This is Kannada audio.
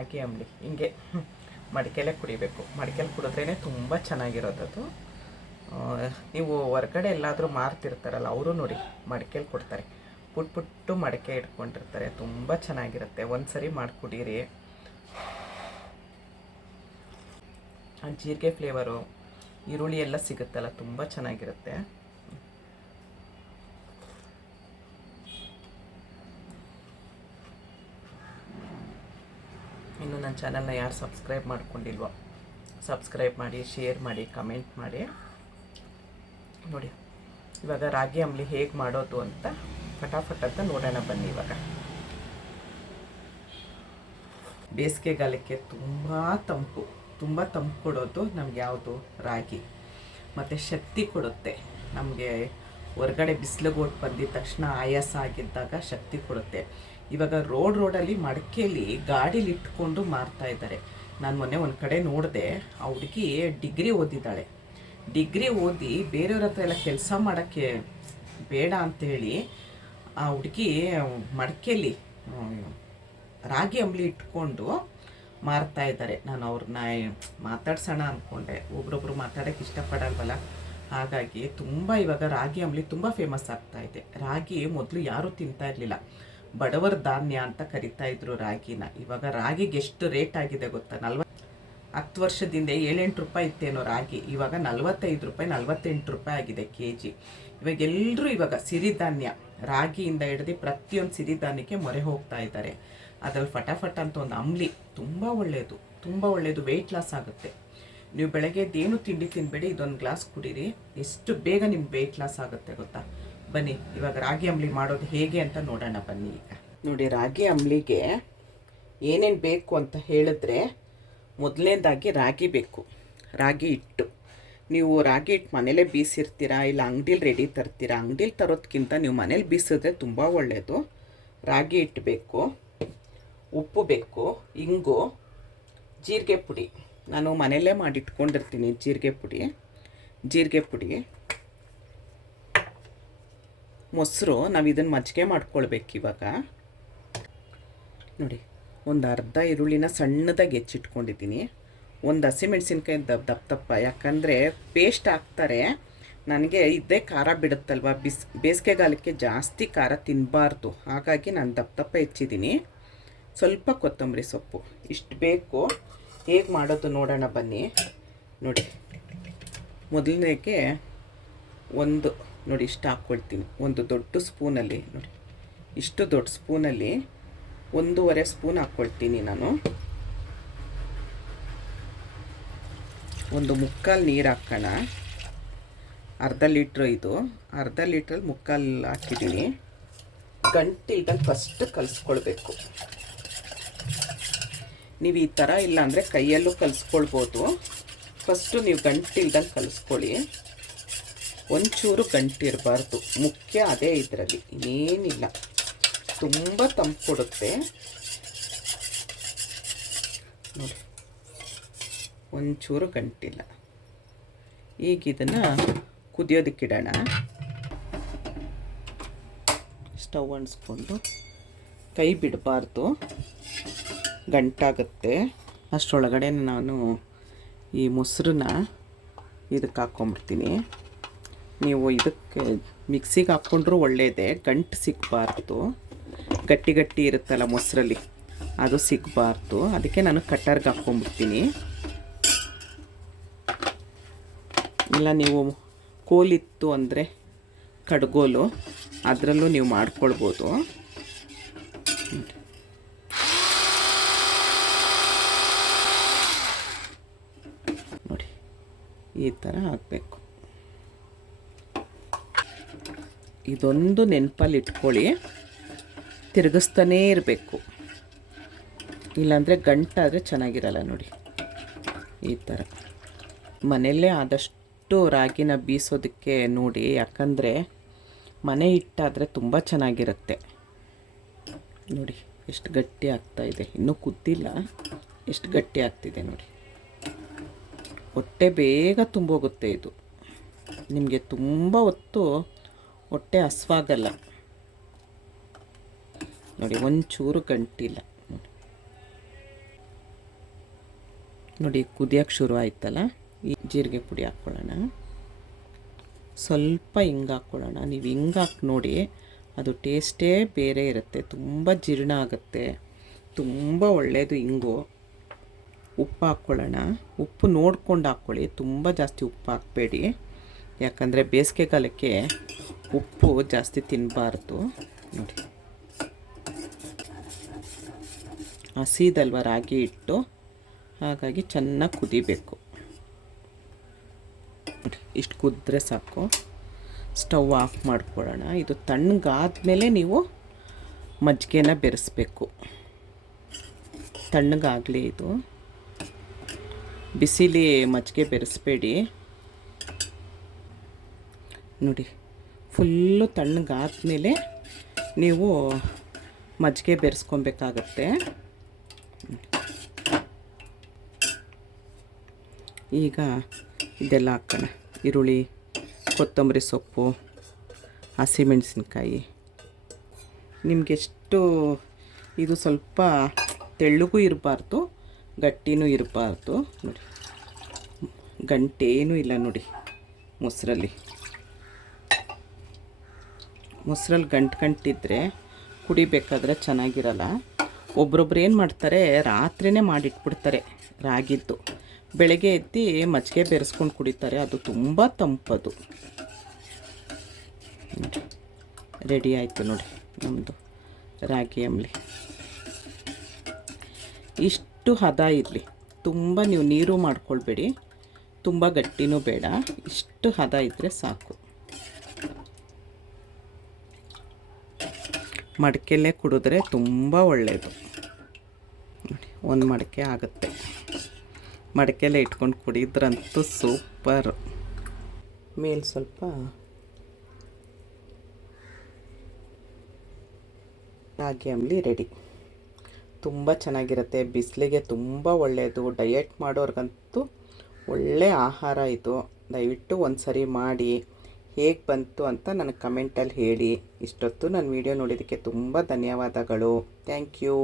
ರಾಗಿ ಅಂಬಲಿ. ಹಿಂಗೆ ಮಡಿಕೆಲೆ ಕುಡಿಬೇಕು. ಮಡಿಕೆಲಿ ಕುಡಿದ್ರೇ ತುಂಬ ಅದು. ನೀವು ಹೊರಗಡೆ ಎಲ್ಲಾದರೂ ಮಾರ್ತಿರ್ತಾರಲ್ಲ, ಅವರು ನೋಡಿ ಮಡಿಕೆಲಿ ಕೊಡ್ತಾರೆ. ಪುಟ್ ಪುಟ್ಟು ಮಡಿಕೆ ಇಟ್ಕೊಂಡಿರ್ತಾರೆ. ತುಂಬ ಚೆನ್ನಾಗಿರುತ್ತೆ. ಒಂದು ಸರಿ ಮಾಡಿ ಕುಡೀರಿ ಜೀರಿಗೆ ಫ್ಲೇವರು ಈರುಳ್ಳಿ ಎಲ್ಲ ಸಿಗುತ್ತಲ್ಲ, ತುಂಬ ಚೆನ್ನಾಗಿರುತ್ತೆ. ಇನ್ನು ನನ್ನ ಚಾನಲ್ನ ಯಾರು ಸಬ್ಸ್ಕ್ರೈಬ್ ಮಾಡ್ಕೊಂಡಿಲ್ವೋ, ಸಬ್ಸ್ಕ್ರೈಬ್ ಮಾಡಿ, ಶೇರ್ ಮಾಡಿ, ಕಮೆಂಟ್ ಮಾಡಿ. ನೋಡಿ, ಇವಾಗ ರಾಗಿ ಅಂಬಲಿ ಹೇಗೆ ಮಾಡೋದು ಅಂತ ಫಟಾಫಟ್ ಅಂತ ನೋಡೋಣ ಬನ್ನಿ ಇವಾಗ. ಬೇಸಿಗೆಗಾಲಕ್ಕೆ ತುಂಬ ತಂಪು ತುಂಬ ತಂಪು ಕೊಡೋದು ನಮ್ಗೆ ಯಾವುದು? ರಾಗಿ. ಮತ್ತು ಶಕ್ತಿ ಕೊಡುತ್ತೆ ನಮಗೆ ಹೊರಗಡೆ ಬಿಸಿಲಿಗೆ ಓಟ್ ಬಂದಿದ ತಕ್ಷಣ ಆಯಾಸ ಆಗಿದ್ದಾಗ ಶಕ್ತಿ ಕೊಡುತ್ತೆ. ಇವಾಗ ರೋಡ್ ರೋಡಲ್ಲಿ ಮಡಿಕೆಯಲ್ಲಿ ಗಾಡೀಲಿ ಇಟ್ಕೊಂಡು ಮಾರ್ತಾ ಇದ್ದಾರೆ. ನಾನು ಮೊನ್ನೆ ಒಂದು ಕಡೆ ನೋಡಿದೆ, ಆ ಹುಡುಗಿ ಡಿಗ್ರಿ ಓದಿದ್ದಾಳೆ. ಡಿಗ್ರಿ ಓದಿ ಬೇರೆಯವ್ರ ಹತ್ರ ಎಲ್ಲ ಕೆಲಸ ಮಾಡೋಕ್ಕೆ ಬೇಡ ಅಂತೇಳಿ ಆ ಹುಡುಗಿ ಮಡಿಕೆಯಲ್ಲಿ ರಾಗಿ ಅಂಬಲಿ ಇಟ್ಕೊಂಡು ಮಾರ್ತಾ ಇದ್ದಾರೆ. ನಾನು ಅವ್ರನ್ನ ಮಾತಾಡ್ಸೋಣ ಅಂದ್ಕೊಂಡೆ ಒಬ್ರೊಬ್ರು ಮಾತಾಡೋಕ್ಕೆ ಇಷ್ಟಪಡಲ್ವಲ್ಲ? ಹಾಗಾಗಿ ತುಂಬ ಇವಾಗ ರಾಗಿ ಅಂಬಲಿ ತುಂಬ ಫೇಮಸ್ ಆಗ್ತಾ ಇದೆ. ರಾಗಿ ಮೊದಲು ಯಾರೂ ತಿಂತಾ ಇರಲಿಲ್ಲ. ಬಡವರ ಧಾನ್ಯ ಅಂತ ಕರಿತಾ ಇದ್ರು ರಾಗಿನ. ಇವಾಗ ರಾಗಿಗೆ ಎಷ್ಟು ರೇಟ್ ಆಗಿದೆ ಗೊತ್ತಾ? ನಲ್ವ ಹತ್ತು ವರ್ಷದಿಂದ ಏಳೆಂಟು ರೂಪಾಯಿ ಇತ್ತೇನೋ ರಾಗಿ. ಇವಾಗ ನಲ್ವತ್ತೈದು ರೂಪಾಯಿ, ನಲ್ವತ್ತೆಂಟು ರೂಪಾಯಿ ಆಗಿದೆ ಕೆ ಜಿ ಇವಾಗ ಎಲ್ಲರೂ ಇವಾಗ ಸಿರಿಧಾನ್ಯ ರಾಗಿಯಿಂದ ಹಿಡಿದು ಪ್ರತಿಯೊಂದು ಸಿರಿಧಾನ್ಯಕ್ಕೆ ಮೊರೆ ಹೋಗ್ತಾ ಇದ್ದಾರೆ. ಅದ್ರಲ್ಲಿ ಫಟಾಫಟ್ ಅಂತ ಒಂದು ಅಂಬ್ಲಿ ತುಂಬ ಒಳ್ಳೆಯದು ತುಂಬ ಒಳ್ಳೆಯದು ವೆಯ್ಟ್ ಲಾಸ್ ಆಗುತ್ತೆ. ನೀವು ಬೆಳಗ್ಗೆ ಏನು ತಿಂಡಿ ತಿನ್ಬೇಡಿ, ಇದೊಂದು ಗ್ಲಾಸ್ ಕುಡೀರಿ. ಎಷ್ಟು ಬೇಗ ನಿಮ್ಗೆ ವೆಯ್ಟ್ ಲಾಸ್ ಆಗುತ್ತೆ ಗೊತ್ತಾ? ಬನ್ನಿ, ಇವಾಗ ರಾಗಿ ಅಂಬ್ಲಿ ಮಾಡೋದು ಹೇಗೆ ಅಂತ ನೋಡೋಣ ಬನ್ನಿ ಈಗ. ನೋಡಿ, ರಾಗಿ ಅಂಬ್ಲಿಗೆ ಏನೇನು ಬೇಕು ಅಂತ ಹೇಳಿದ್ರೆ ಮೊದಲನೇದಾಗಿ ರಾಗಿ ಬೇಕು. ರಾಗಿ ಹಿಟ್ಟು. ನೀವು ರಾಗಿ ಹಿಟ್ಟು ಮನೇಲೇ ಬೀಸಿರ್ತೀರಾ, ಇಲ್ಲ ಅಂಗಡೀಲಿ ರೆಡಿ ತರ್ತೀರಾ? ಅಂಗಡೀಲಿ ತರೋದಕ್ಕಿಂತ ನೀವು ಮನೇಲಿ ಬೀಸಿದ್ರೆ ತುಂಬ ಒಳ್ಳೆಯದು ರಾಗಿ ಹಿಟ್ಟು ಬೇಕು, ಉಪ್ಪು ಬೇಕು, ಇಂಗು, ಜೀರಿಗೆ ಪುಡಿ. ನಾನು ಮನೆಯಲ್ಲೇ ಮಾಡಿಟ್ಕೊಂಡಿರ್ತೀನಿ ಜೀರಿಗೆ ಪುಡಿ. ಜೀರಿಗೆ ಪುಡಿ. ಮೊಸರು, ನಾವು ಇದನ್ನು ಮಜ್ಜಿಗೆ ಮಾಡ್ಕೊಳ್ಬೇಕು ಇವಾಗ. ನೋಡಿ, ಒಂದು ಅರ್ಧ ಈರುಳ್ಳಿನ ಸಣ್ಣದಾಗಿ ಹೆಚ್ಚಿಟ್ಕೊಂಡಿದ್ದೀನಿ. ಒಂದು ಹಸಿಮೆಣ್ಸಿನ್ಕಾಯಿ ದಪ್ಪ ದಪ್ಪ ದಪ್ಪ. ಯಾಕಂದರೆ ಪೇಸ್ಟ್ ಹಾಕ್ತಾರೆ. ನನಗೆ ಇದೇ ಖಾರ ಬಿಡುತ್ತಲ್ವ? ಬಿಸ್, ಬೇಸಿಗೆಗಾಲಕ್ಕೆ ಜಾಸ್ತಿ ಖಾರ ತಿನ್ನಬಾರ್ದು ಹಾಗಾಗಿ ನಾನು ದಪ್ಪ ದಪ್ಪ ಹೆಚ್ಚಿದ್ದೀನಿ. ಸ್ವಲ್ಪ ಕೊತ್ತಂಬರಿ ಸೊಪ್ಪು. ಇಷ್ಟು ಬೇಕು. ಹೇಗೆ ಮಾಡೋದು ನೋಡೋಣ ಬನ್ನಿ. ನೋಡಿ ಮೊದಲನೇಗೆ ಒಂದು, ನೋಡಿ ಇಷ್ಟು ಹಾಕ್ಕೊಳ್ತೀನಿ. ಒಂದು ದೊಡ್ಡ ಸ್ಪೂನಲ್ಲಿ, ನೋಡಿ, ಇಷ್ಟು ದೊಡ್ಡ ಸ್ಪೂನಲ್ಲಿ ಒಂದೂವರೆ ಸ್ಪೂನ್ ಹಾಕ್ಕೊಳ್ತೀನಿ ನಾನು. ಒಂದು ಮುಕ್ಕಾಲು ನೀರು ಹಾಕೋಣ. ಅರ್ಧ ಲೀಟ್ರ್ ಇದು. ಅರ್ಧ ಲೀಟ್ರಲ್ಲಿ ಮುಕ್ಕಾಲು ಹಾಕಿದ್ದೀನಿ. ಗಂಟಿಲ್ದಂಗೆ ಫಸ್ಟ್ ಕಲಿಸ್ಕೊಳ್ಬೇಕು. ನೀವು ಈ ಥರ ಇಲ್ಲ ಅಂದರೆ ಕೈಯಲ್ಲೂ ಕಲಿಸ್ಕೊಳ್ಬೋದು. ಫಸ್ಟು ನೀವು ಗಂಟಿಲ್ದಂಗೆ ಕಲಿಸ್ಕೊಳ್ಳಿ. ಒಂಚೂರು ಗಂಟಿರಬಾರ್ದು. ಮುಖ್ಯ ಅದೇ ಇದರಲ್ಲಿ. ಏನಿಲ್ಲ ತುಂಬ ತಂಪು ಕೊಡುತ್ತೆ. ನೋಡಿ. ಒಂಚೂರು ಗಂಟಿಲ್ಲ. ಈಗ ಇದನ್ನು ಕುದಿಯೋದಕ್ಕಿಡೋಣ ಸ್ಟವ್ ಅಣಿಸ್ಕೊಂಡು ಕೈ ಬಿಡಬಾರ್ದು. ಗಂಟಾಗುತ್ತೆ. ಅಷ್ಟರೊಳಗಡೆ ನಾನು ಈ ಮೊಸರನ್ನ ಇದಕ್ಕೆ ಹಾಕ್ಕೊಂಬಿಡ್ತೀನಿ. ನೀವು ಇದಕ್ಕೆ ಮಿಕ್ಸಿಗೆ ಹಾಕ್ಕೊಂಡ್ರೂ ಒಳ್ಳೆಯದೇ ಗಂಟು ಸಿಗಬಾರ್ದು. ಗಟ್ಟಿ ಗಟ್ಟಿ ಇರುತ್ತಲ್ಲ ಮೊಸರಲ್ಲಿ, ಅದು ಸಿಗಬಾರ್ದು. ಅದಕ್ಕೆ ನಾನು ಕಟ್ಟರ್ಗೆ ಹಾಕ್ಕೊಂಬಿಡ್ತೀನಿ. ಇಲ್ಲ, ನೀವು ಕೋಲಿತ್ತು ಅಂದರೆ ಕಡ್ಗೋಲು, ಅದರಲ್ಲೂ ನೀವು ಮಾಡ್ಕೊಳ್ಬೋದು. ಈ ಥರ ಹಾಕಬೇಕು. ಇದೊಂದು ನೆನಪಲ್ಲಿ ಇಟ್ಕೊಳ್ಳಿ. ತಿರುಗಿಸ್ತಾನೇ ಇರಬೇಕು. ಇಲ್ಲಾಂದರೆ ಗಂಟಾದರೆ ಚೆನ್ನಾಗಿರಲ್ಲ ನೋಡಿ. ಈ ಥರ. ಮನೆಯಲ್ಲೇ ಆದಷ್ಟು ರಾಗಿನ ಬೀಸೋದಕ್ಕೆ ನೋಡಿ, ಯಾಕಂದರೆ ಮನೆ ಹಿಟ್ಟಾದರೆ ತುಂಬ ಚೆನ್ನಾಗಿರುತ್ತೆ. ನೋಡಿ, ಎಷ್ಟು ಗಟ್ಟಿ ಆಗ್ತಾ ಇದೆ. ಇನ್ನೂ ಕುದ್ದಿಲ್ಲ. ಎಷ್ಟು ಗಟ್ಟಿ ಆಗ್ತಿದೆ ನೋಡಿ. ಹೊಟ್ಟೆ ಬೇಗ ತುಂಬೋಗುತ್ತೆ ಇದು. ನಿಮಗೆ ತುಂಬ ಹೊತ್ತು ಹೊಟ್ಟೆ ಹಸ್ವಾಗಲ್ಲ. ನೋಡಿ, ಒಂಚೂರು ಗಂಟಿಲ್ಲ. ನೋಡಿ ಕುದಿಯೋಕ್ಕೆ ಶುರು ಆಯ್ತಲ್ಲ? ಈ ಜೀರಿಗೆ ಪುಡಿ ಹಾಕ್ಕೊಳ್ಳೋಣ ಸ್ವಲ್ಪ ಹಿಂಗೆ ಹಾಕ್ಕೊಳ್ಳೋಣ ನೀವು ಹಿಂಗೆ ಹಾಕಿ ನೋಡಿ, ಅದು ಟೇಸ್ಟೇ ಬೇರೆ ಇರುತ್ತೆ. ತುಂಬ ಜೀರ್ಣ ಆಗುತ್ತೆ. ತುಂಬ ಒಳ್ಳೆಯದು ಹಿಂಗು. ಉಪ್ಪು ಹಾಕ್ಕೊಳ್ಳೋಣ. ಉಪ್ಪು ನೋಡ್ಕೊಂಡು ಹಾಕ್ಕೊಳ್ಳಿ. ತುಂಬ ಜಾಸ್ತಿ ಉಪ್ಪು ಹಾಕಬೇಡಿ. ಯಾಕಂದರೆ ಬೇಸಿಗೆಗಾಲಕ್ಕೆ ಉಪ್ಪು ಜಾಸ್ತಿ ತಿನ್ನಬಾರ್ದು ನೋಡಿ. ಹಸಿದಲ್ವ ರಾಗಿ ಇಟ್ಟು ಹಾಗಾಗಿ ಚೆನ್ನಾಗಿ ಕುದಿಬೇಕು. ಇಷ್ಟು ಕುದ್ರೆ ಸಾಕು. ಸ್ಟವ್ ಆಫ್ ಮಾಡ್ಕೊಳ್ಳೋಣ. ಇದು ತಣ್ಣಗಾದ್ಮೇಲೆ ನೀವು ಮಜ್ಜಿಗೆನ ಬೆರೆಸ್ಬೇಕು. ತಣ್ಣಗಾಗಲಿ ಇದು. ಬಿಸಿಲಿ ಮಜ್ಜಿಗೆ ಬೆರೆಸ್ಬೇಡಿ. ನೋಡಿ, ಫುಲ್ಲು ತಣ್ಣಗಾದ್ಮೇಲೆ ನೀವು ಮಜ್ಜಿಗೆ ಬೆರೆಸ್ಕೊಬೇಕಾಗತ್ತೆ. ಈಗ ಇದೆಲ್ಲ ಹಾಕೋಣ. ಈರುಳ್ಳಿ, ಕೊತ್ತಂಬರಿ ಸೊಪ್ಪು ಹಸಿಮೆಣಸಿನ್ಕಾಯಿ ನಿಮಗೆಷ್ಟು ಇದು ಸ್ವಲ್ಪ ತೆಳ್ಳಗೂ ಇರಬಾರ್ದು. ಗಟ್ಟಿನೂ ಇರಬಾರ್ದು. ನೋಡಿ. ಗಂಟೇನೂ ಇಲ್ಲ ನೋಡಿ. ಮೊಸರಲ್ಲಿ. ಮೊಸರಲ್ಲಿ ಗಂಟು ಗಂಟಿದ್ರೆ ಕುಡಿಬೇಕಾದ್ರೆ ಚೆನ್ನಾಗಿರಲ್ಲ. ಒಬ್ರೊಬ್ರು ಏನು ಮಾಡ್ತಾರೆ, ರಾತ್ರಿನೇ ಮಾಡಿಟ್ಬಿಡ್ತಾರೆ ರಾಗಿದ್ದು. ಬೆಳಗ್ಗೆ ಎತ್ತಿ ಮಜ್ಜಿಗೆ ಬೆರೆಸ್ಕೊಂಡು ಕುಡಿತಾರೆ. ಅದು ತುಂಬ ತಂಪದು. ರೆಡಿ ಆಯಿತು ನೋಡಿ ನಮ್ಮದು ರಾಗಿ ಅಂಬಲಿ. ಇಷ್ಟು ಹದ ಇರಲಿ. ತುಂಬ ನೀವು ನೀರು ಮಾಡ್ಕೊಳ್ಬೇಡಿ. ತುಂಬ ಗಟ್ಟಿನೂ ಬೇಡ. ಇಷ್ಟು ಹದ ಇದ್ದರೆ ಸಾಕು. ಮಡಿಕೆಲ್ಲೇ ಕುಡಿದ್ರೆ ತುಂಬ ಒಳ್ಳೆಯದು ಒಂದು ಮಡಿಕೆ ಆಗುತ್ತೆ. ಮಡಿಕೆಲ್ಲೇ ಇಟ್ಕೊಂಡು ಕುಡಿದ್ರಂತೂ ಸೂಪರ್. ಮೇಲೆ ಸ್ವಲ್ಪ ರಾಗಿ ಅಂಬ್ಲಿ ರೆಡಿ ತುಂಬ ಚೆನ್ನಾಗಿರುತ್ತೆ. ಬಿಸಿಲಿಗೆ ತುಂಬ ಒಳ್ಳೆಯದು ಡಯಟ್ ಮಾಡೋರ್ಗಂತೂ ಒಳ್ಳೆ ಆಹಾರ ಇದು. ದಯವಿಟ್ಟು ಒಂದು ಸರಿ ಮಾಡಿ. ಹೇಗೆ ಬಂತು ಅಂತ ನನಗೆ ಕಮೆಂಟಲ್ಲಿ ಹೇಳಿ. ಇಷ್ಟೊತ್ತು ನನ್ನ ವಿಡಿಯೋ ನೋಡಿದ್ದಕ್ಕೆ ತುಂಬ ಧನ್ಯವಾದಗಳು. Thank you